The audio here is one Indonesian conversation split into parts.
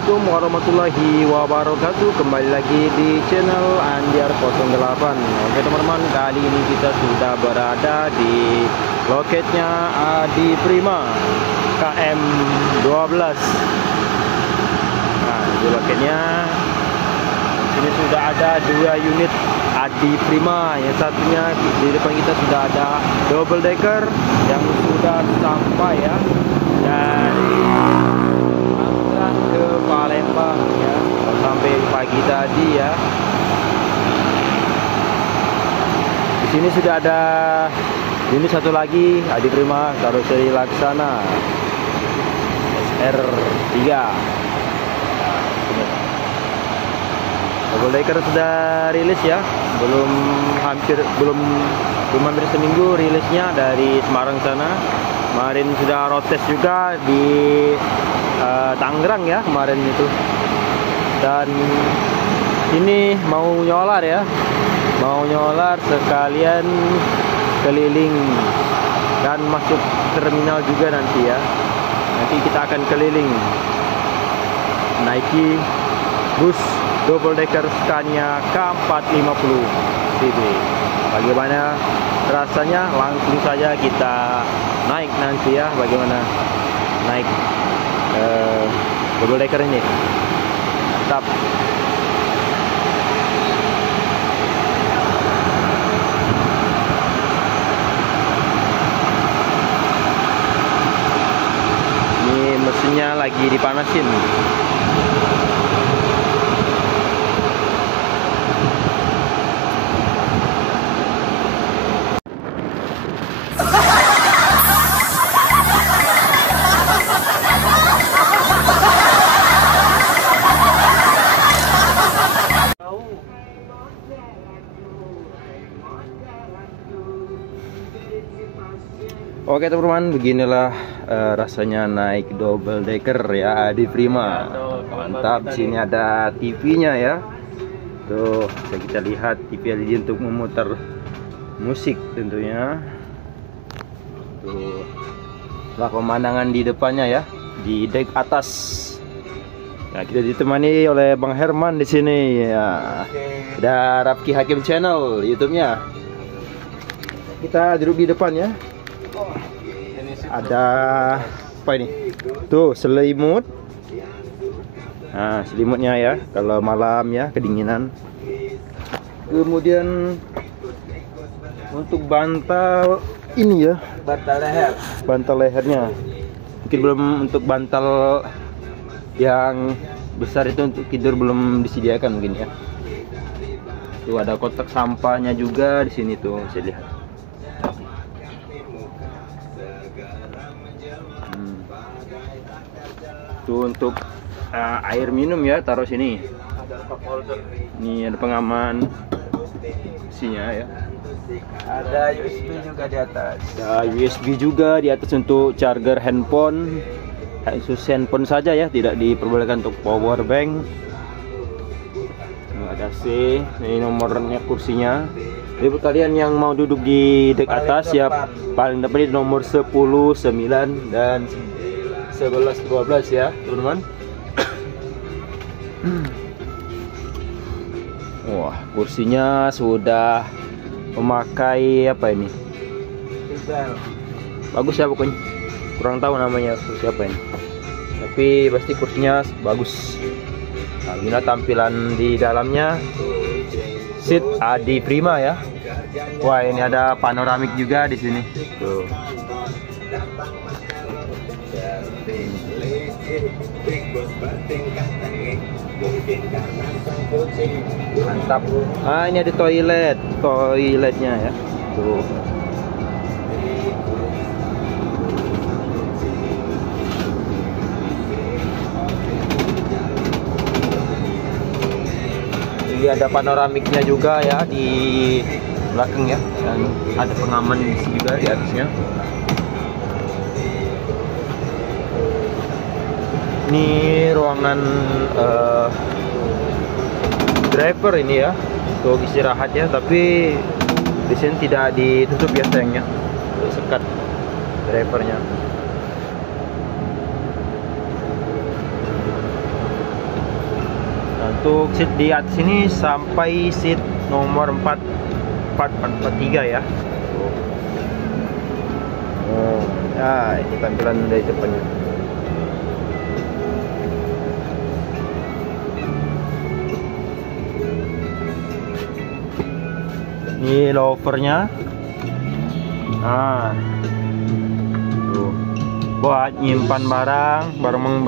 Assalamualaikum warahmatullahi wabarakatuh. Kembali lagi di channel Andiar 08. Oke teman-teman, kali ini kita sudah berada di loketnya Adi Prima KM 12. Nah, di loketnya ini sudah ada 2 unit Adi Prima. Yang satunya di depan kita sudah ada double decker yang sudah sampai ya dari ke Palembang ya, sampai pagi tadi ya. Di sini sudah ada unit satu lagi Adi Prima karoseri Laksana SR3. Double decker sudah rilis ya, belum hampir seminggu rilisnya dari Semarang sana. Kemarin sudah road test juga di Tangerang ya kemarin itu. Dan ini mau nyolar ya, mau nyolar sekalian keliling dan masuk terminal juga nanti ya. Nanti kita akan keliling naiki bus double decker Scania K450 CB. Bagaimana rasanya? Langsung saja kita naik nanti ya. Bagaimana naik double decker ini? Mantap. Ini mesinnya lagi dipanasin. Oke teman-teman, beginilah rasanya naik double decker ya Adi Prima. Mantap. Sini ada TV-nya ya. Tuh, bisa kita lihat TV LED untuk memutar musik tentunya. Tuh, lah pemandangan di depannya ya, di dek atas. Nah, kita ditemani oleh Bang Herman di sini ya. Ada Rafki Hakim Channel YouTube-nya. Kita duduk di depan ya. Ada apa ini? Tuh, selimut. Nah, selimutnya ya, kalau malam ya kedinginan. Kemudian untuk bantal ini ya, bantal leher. Bantal lehernya. Mungkin belum untuk bantal yang besar itu untuk tidur belum disediakan mungkin ya. Tuh ada kotak sampahnya juga di sini tuh, saya lihat. Tuh untuk air minum ya, taruh sini. Ini ada pengaman isinya ya. Ada USB juga di atas. Ada USB juga di atas untuk charger handphone. Khusus handphone saja ya, tidak diperbolehkan untuk power bank. Ada C, ini nomornya kursinya. Jadi buat kalian yang mau duduk di dek atas ya, paling depan itu nomor 10, 9 dan 11, 12 ya teman-teman. Wah, kursinya sudah memakai apa ini? Bagus ya pokoknya. Kurang tahu namanya kursi apa ini. Tapi pasti kursinya bagus. Nah, inilah tampilan di dalamnya. Seat Adi Prima ya. Wah, ini ada panoramik juga di sini. Tuh. Mantap. Ah, ini ada toiletnya ya. Tuh. Ini ada panoramiknya juga ya di belakang ya, dan ada pengaman juga di atasnya. Ini ruangan driver ini ya, untuk istirahat ya, tapi di sini tidak ditutup ya sayangnya, sekat drivernya. Untuk seat di atas ini sampai seat nomor 4443 ya. Oh, ya ini tampilan dari depannya. Ini lovernya. Nah, tuh. Buat nyimpan barang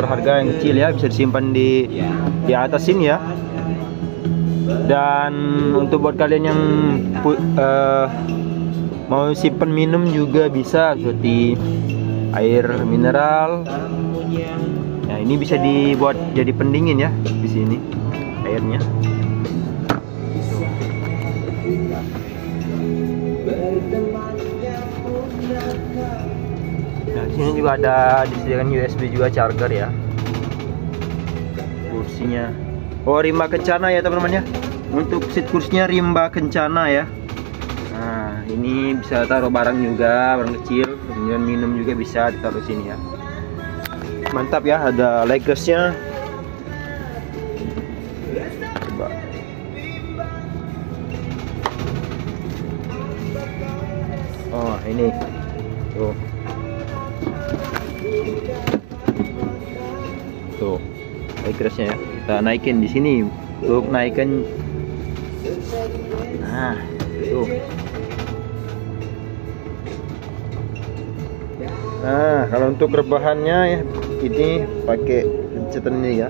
berharga yang kecil ya, bisa disimpan di atas sini ya. Dan untuk buat kalian yang mau simpan minum juga bisa, seperti air mineral. Nah, ini bisa dibuat jadi pendingin ya di sini airnya. Nah, di sini juga ada disediakan USB juga, charger ya. Kursinya, oh rimba kencana ya teman-teman ya. Untuk seat kursinya rimba kencana ya. Nah, ini bisa taruh barang juga, barang kecil, kemudian minum juga bisa ditaruh sini ya. Mantap ya, ada leg restnya. Coba. Oh ini, tuh. Tuh, leg restnya ya. Kita naikin di sini untuk naikkan. Nah, tuh. Nah, kalau untuk rebahannya ya, ini pakai pencetan ini ya.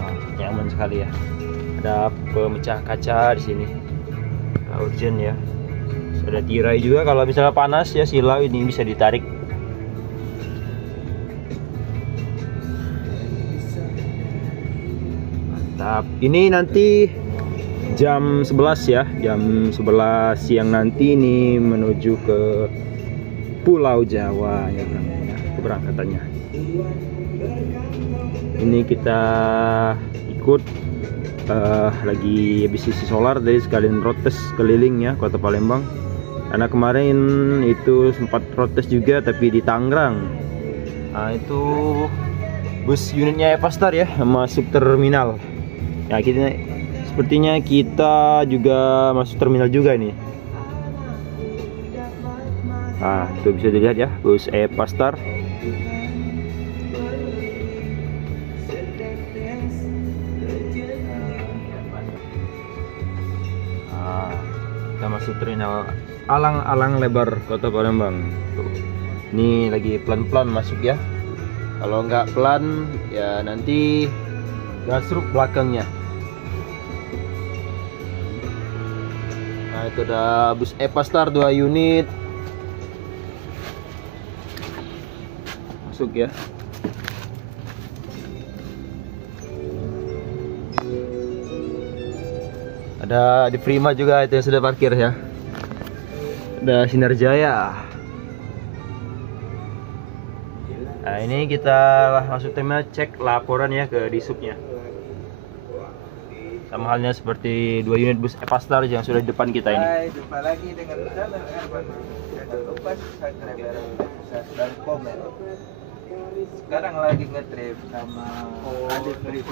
Nah, nyaman sekali ya. Ada pemecah kaca di sini. Urgent ya. Ada tirai juga, kalau misalnya panas ya silau ini bisa ditarik. Mantap. Ini nanti jam 11 ya, jam 11 siang nanti ini menuju ke Pulau Jawa ya kan, keberangkatannya. Ini kita ikut lagi habis isi solar, dari sekalian road test keliling ya Kota Palembang. Karena kemarin itu sempat protes juga tapi di Tangerang. Nah, itu bus unitnya Evastar ya masuk terminal. Ya kita sepertinya kita juga masuk terminal juga nih. Nah, itu bisa dilihat ya bus Evastar. Kita masuk terminal Alang-alang lebar Kota Palembang. Tuh. Ini lagi pelan-pelan masuk ya. Kalau nggak pelan ya nanti gasruk belakangnya. Nah, itu ada bus Evastar 2 unit masuk ya. Ada di Prima juga itu yang sudah parkir ya. Ada Sinar Jaya. Nah, ini kita masuk terminal, cek laporan ya ke disubnya. Sama halnya seperti 2 unit bus Evastar yang sudah di depan kita ini. Jumpa lagi dengan channel Erwan. Jangan lupa subscribe dan komen. Sekarang lagi ngetrip sama Adit Trip.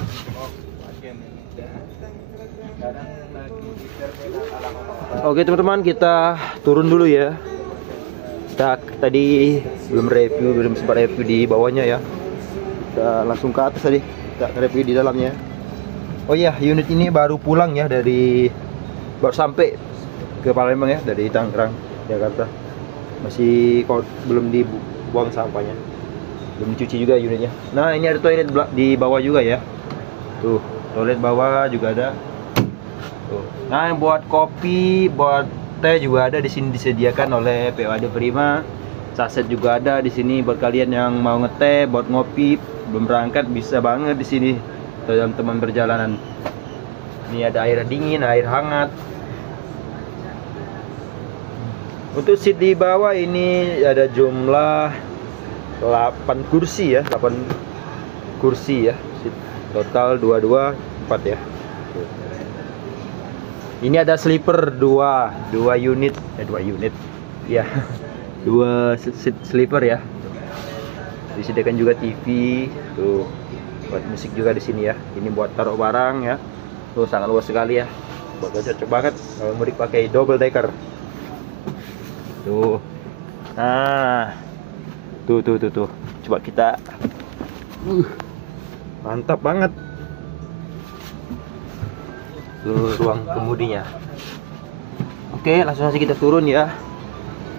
Sekarang lagi di terminal Alang-alang. Oke teman-teman, kita turun dulu ya. Kita tadi belum sempat review di bawahnya ya. Kita langsung ke atas tadi, kita review di dalamnya. Oh iya, unit ini baru pulang ya baru sampai ke Palembang ya dari Tangerang, Jakarta. Masih belum dibuang sampahnya, belum dicuci juga unitnya. Nah, ini ada toilet di bawah juga ya. Tuh, toilet bawah juga ada. Tuh. Nah, yang buat kopi, buat teh juga ada di sini, disediakan oleh POD Prima. Saset juga ada di sini buat kalian yang mau ngeteh, buat ngopi, belum berangkat bisa banget di sini dalam teman perjalanan. Ini ada air dingin, air hangat. Untuk seat di bawah ini ada jumlah 8 kursi ya, 8 kursi ya. Seat total 22 4 ya. Ini ada sleeper 2 unit ya. 2 seat sleeper ya. Disediakan juga TV. Tuh, buat musik juga di sini ya. Ini buat taruh barang ya. Tuh sangat luas sekali ya. Buat cocok banget kalau mudik pakai double decker. Tuh. Nah. Tuh. Coba kita. Mantap banget. Tuh ruang kemudinya. Oke, langsung aja kita turun ya.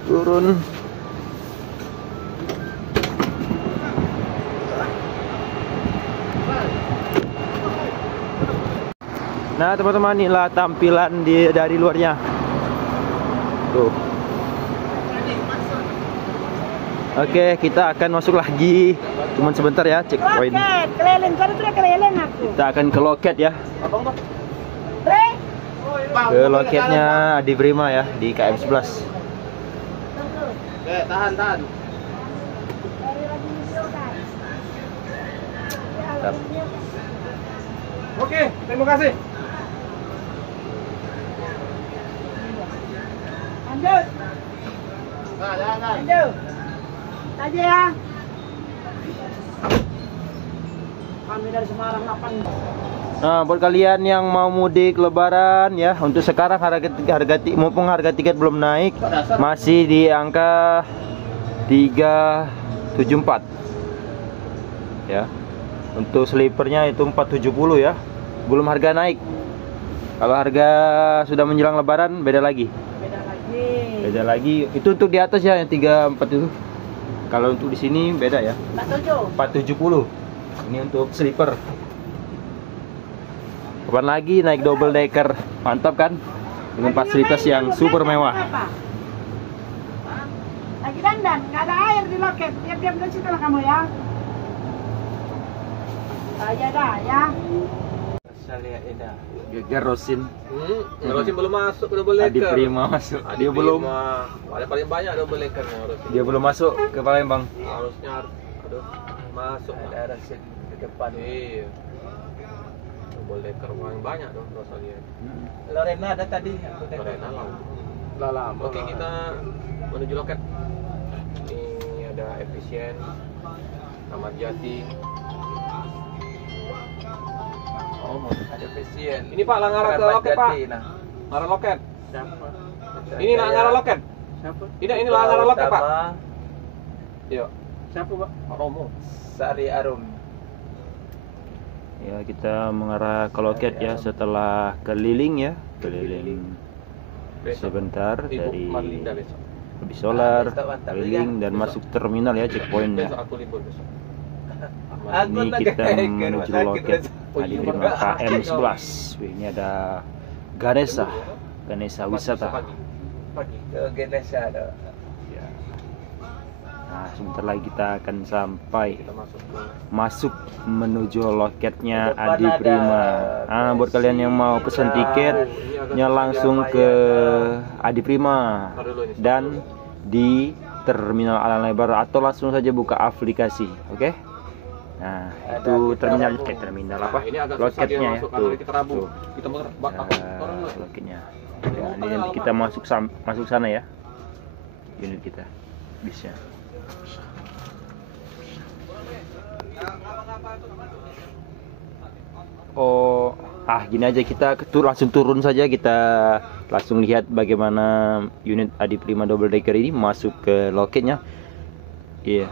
Turun. Nah teman-teman, inilah tampilan dari luarnya. Tuh. Oke, kita akan masuk lagi. Cuman sebentar ya, cek poin. Loket, keliling, kan sudah keliling aku. Kita akan ke loket ya. Ke loketnya Adi Prima ya di KM 11. Tahan. Mantap. Oke, terima kasih. Lanjut. Lanjut. Aja ya. Kami dari Semarang 8. Nah, buat kalian yang mau mudik Lebaran ya, untuk sekarang mumpung harga tiket belum naik, masih di angka 374. Ya. Untuk sleepernya itu 470 ya. Belum harga naik. Kalau harga sudah menjelang Lebaran beda lagi. Beda lagi. Itu untuk di atas ya yang 34 itu. Kalau untuk di sini beda ya. 470. Ini untuk sleeper. Kapan lagi naik double decker? Mantap kan? Dengan fasilitas yang super mewah. Lagi dandan, nggak ada air di loket. Diam-diam di situ lah kamu ya. Aja dah ya. Saya Eda. Geger Rosin. Rosin belum masuk ke double Adi decker. Prima masuk. Adi Dia belum. Prima. Ada paling banyak double deckernya Rosin. Dia belum masuk ke Palembang. Harusnya masuk ada Rosin ke depan. Iya. Double decker paling banyak dong Rosalia. Lorena ada tadi. Lorena lama. Oke, kita menuju loket. Ini ada efisien, Taman Jati. Oh, ada efisien. Ini Pak, ngarah ke loket Pak. Ngarah loket. Siapa? Ini ngarah loket. Siapa? Ini ngarah loket Pak. Yuk. Siapa Pak? Romo. Sari Arum. Ya, kita mengarah ke loket ya setelah keliling ya, sebentar dari habis solar, keliling dan masuk terminal ya, checkpointnya. Ini kita menuju loket Adi Prima KM 11. Wih, ini ada Ganesha Wisata. Pagi ke Ganesha ada. Ya. Nah, sebentar lagi kita akan sampai masuk menuju loketnya Adi Prima. Nah, buat kalian yang mau pesan tiketnya langsung ke Adi Prima dan di Terminal Alan Lebar atau langsung saja buka aplikasi, oke? Nah, itu terminal apa? Loketnya ya, tuh. Loketnya. Ya, ini nanti kita masuk sana ya. Unit kita bisnya. Oh, gini aja kita langsung turun saja, kita langsung lihat bagaimana unit Adi Prima double decker ini masuk ke loketnya. Iya,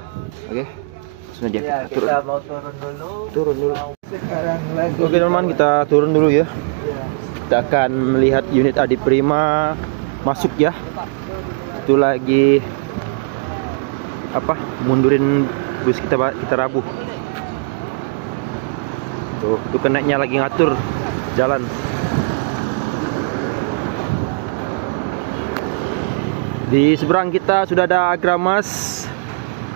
oke. Langsung aja Ya, kita turun. kita mau turun dulu. Turun dulu. Sekarang lagi. Oke teman-teman, kita turun dulu ya. Kita akan melihat unit Adi Prima masuk ya. Itu lagi mundurin bus kita rabuh. Tuh keneknya lagi ngatur jalan. Di seberang kita sudah ada Agramas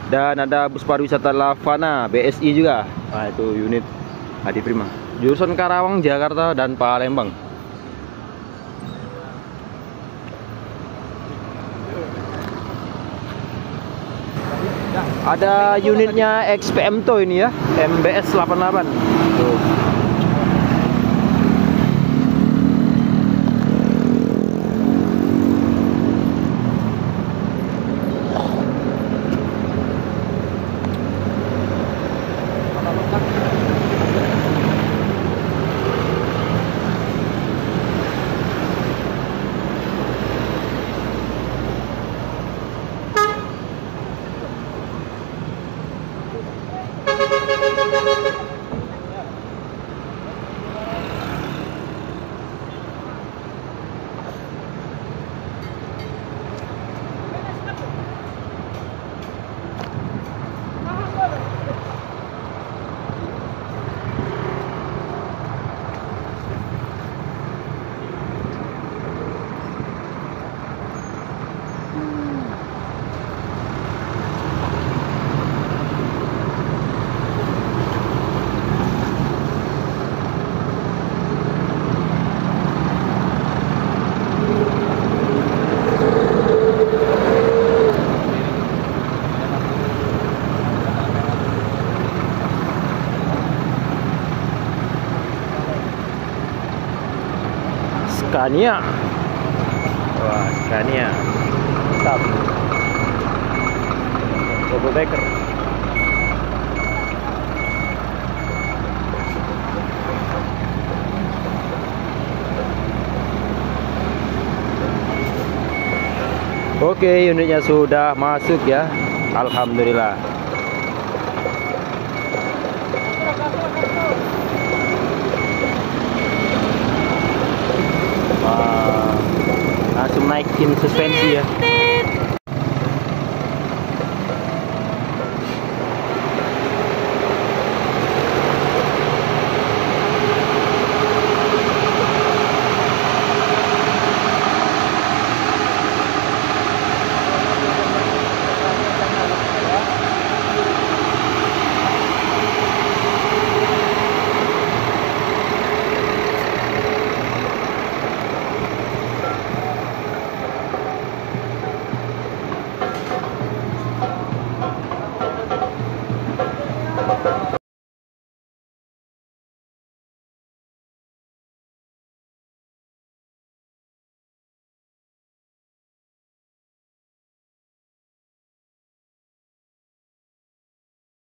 dan ada bus pariwisata Lavana BSI juga. Nah, itu unit Adi Prima. Jurusan Karawang, Jakarta dan Palembang. Ada unitnya XPM Toh ini ya, MBS 88. Tuh. Scania. Wah, Scania. Mantap. Double decker. Oke, unitnya sudah masuk ya. Alhamdulillah. Wah, langsung naikin suspensi ya.